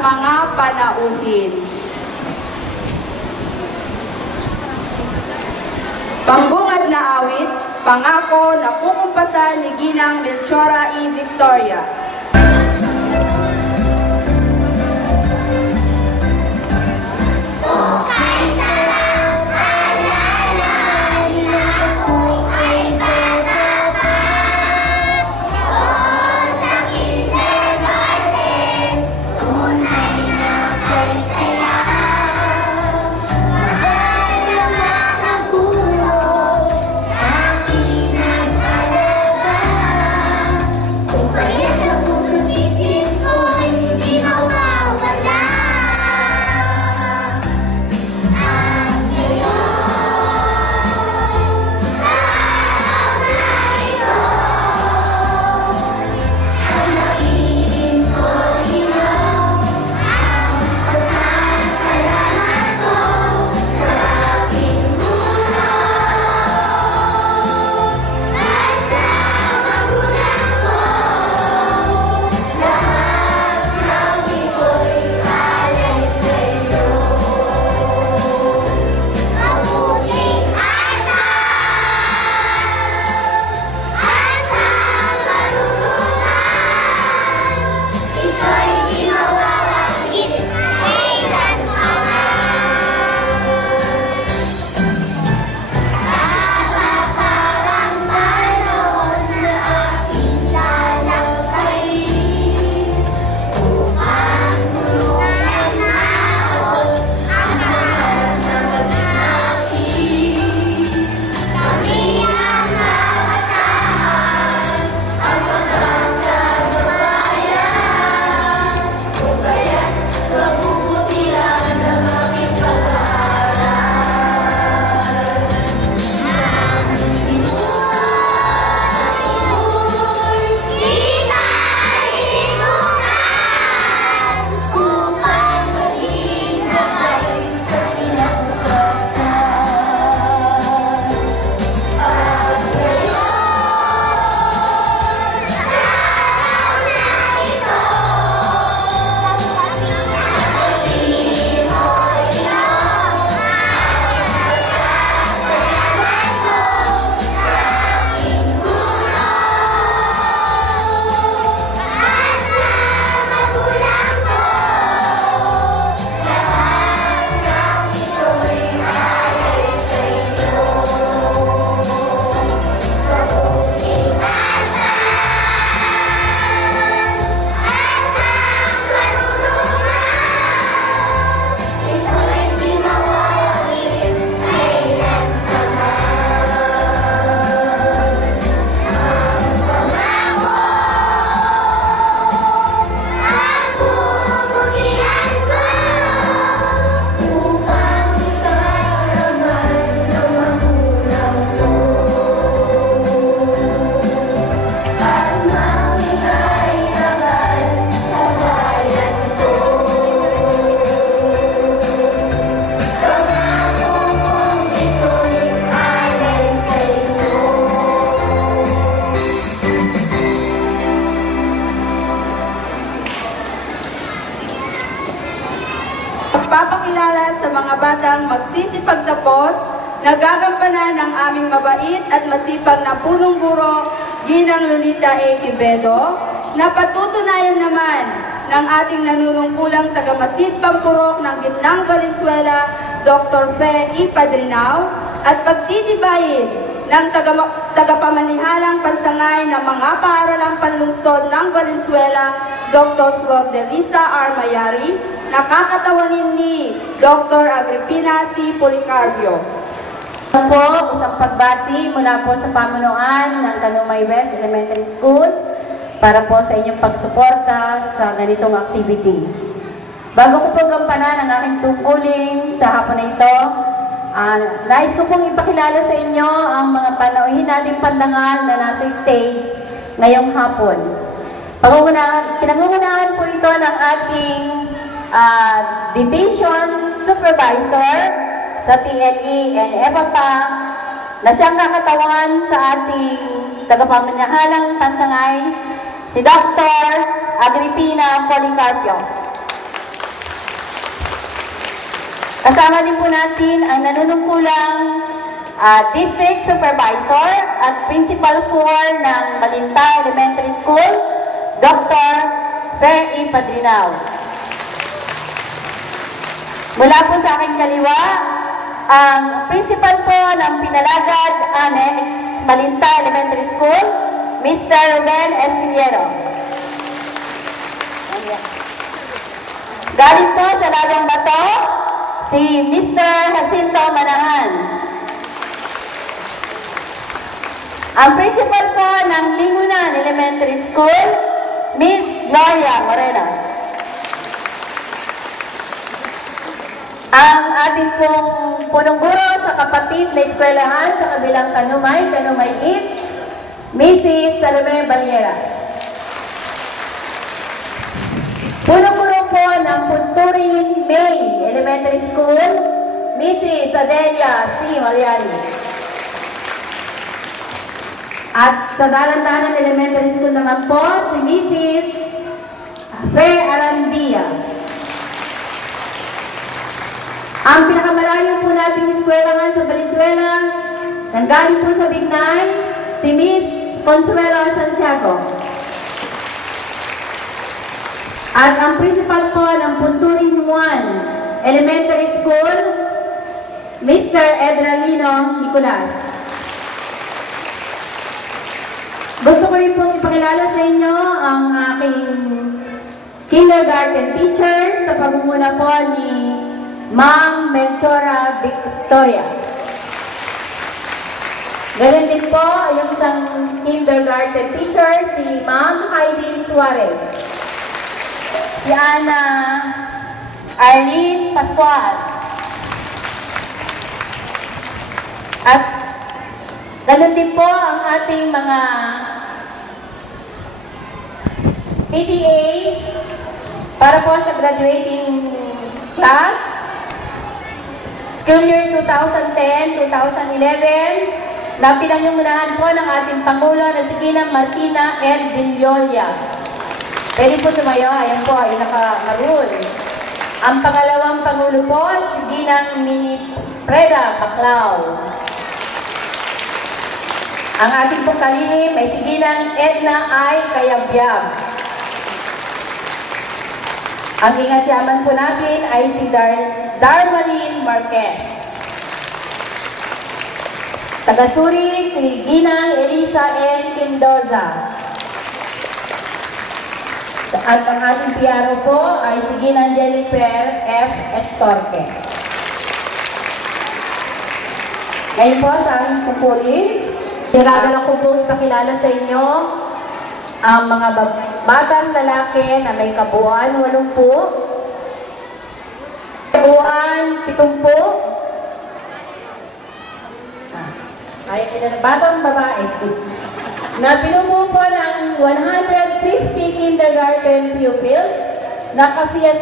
mga panauhin. Pambungad na awit, Pangako na kukumpasan ni Ginang Melchora E. Victoria. Pagpapakilala sa mga batang magsisipagtapos, nagagampanan ng aming mabait at masipag na punong guro, Ginang Lolita A. Quevedo, na patutunayan naman ng ating nanunungkulang taga-Masid Pampurok ng Gitnang Valenzuela, Dr. Fe E. Padrinao, at pagtitibayin ng tagapamanihalang pansangay ng mga paaralang panlunsod ng Valenzuela, Dr. Flor de Lisa R. Mayari, nakakatawanin ni Dr. Agripina C. Policarpio. Po, isang pagbati mula po sa pamunuan ng Tanumay West Elementary School para po sa inyong pagsuporta sa ganitong activity. Bago ko po gampanan ang aking tungkulin sa hapon na ito, nais ko pong ipakilala sa inyo ang mga panauhin nating pandangal na nasa stage ngayong hapon. Pinangungunahan po ito ng ating Division Supervisor sa TLE and EPAPA na siyang kakatawan sa ating tagapamanahalang pansangay, si Dr. Agripina Policarpio. Kasama din po natin ang nanunungkulang District Supervisor at Principal 4 ng Malinta Elementary School, Dr. Fe E. Padrinao. Mula po sa aking kaliwa, ang Principal po ng Pinalagad Annex, Malinta Elementary School, Mr. Ruben Estiliero. Galing po sa Lagang Bato, si Mr. Jacinto Manahan. Ang principal po ng Lingunan Elementary School, Miss Gloria Morenas. Ang ating pong punong guro sa kapatid na eskwelahan sa kabilang Kanumay, Kanumay East, Mrs. Salome Balieras. Punong guro po ng Punturin May Elementary School, Mrs. Adelia C. Malyari. At sa Dalandanan Elementary School naman po, si Mrs. Fe Arandia. Ang pinakamalayo po nating eskwelahan sa Valenzuela, nanggaling po sa Bignay, si Miss Consuelo Santiago. At ang principal po ng Punturin 1 Elementary School, Mr. Edralino Nicolas. Gusto ko rin pong ipakilala sa inyo ang aking kindergarten teachers sa pagmumuna po ni Ma'am Melchora Victoria. Ganun din po yung isang kindergarten teacher, si Ma'am Heidi Suarez. Si Ana Arlene Pascual. At ganun din po ang ating mga PTA para po sa graduating class. School year 2010-2011 na pinangungunahan po ng ating Pangulo na si Ginang Martina L. Villolia. Pwede po tumayo, ayan po, ay naka-maroon. Ang pangalawang Pangulo po, si Ginang Mini Preda Baclao. Ang ating pong kalihim ay si Ginang Edna I. Kayabyab. Ang ingatyaman po natin ay si Darmalyn Marquez. Tagasuri, si Ginang Elisa N. Quindoza. At ang ating PRO po ay si Ginang Jennifer F. Estorque. Ngayon po sa aming pupuli, tinagal ko po ipakilala sa inyo ang mga batang lalaki na may kabuuan 80, kabuuan 70, batang babae na pinubuo po ng 150 kindergarten pupils na kasiya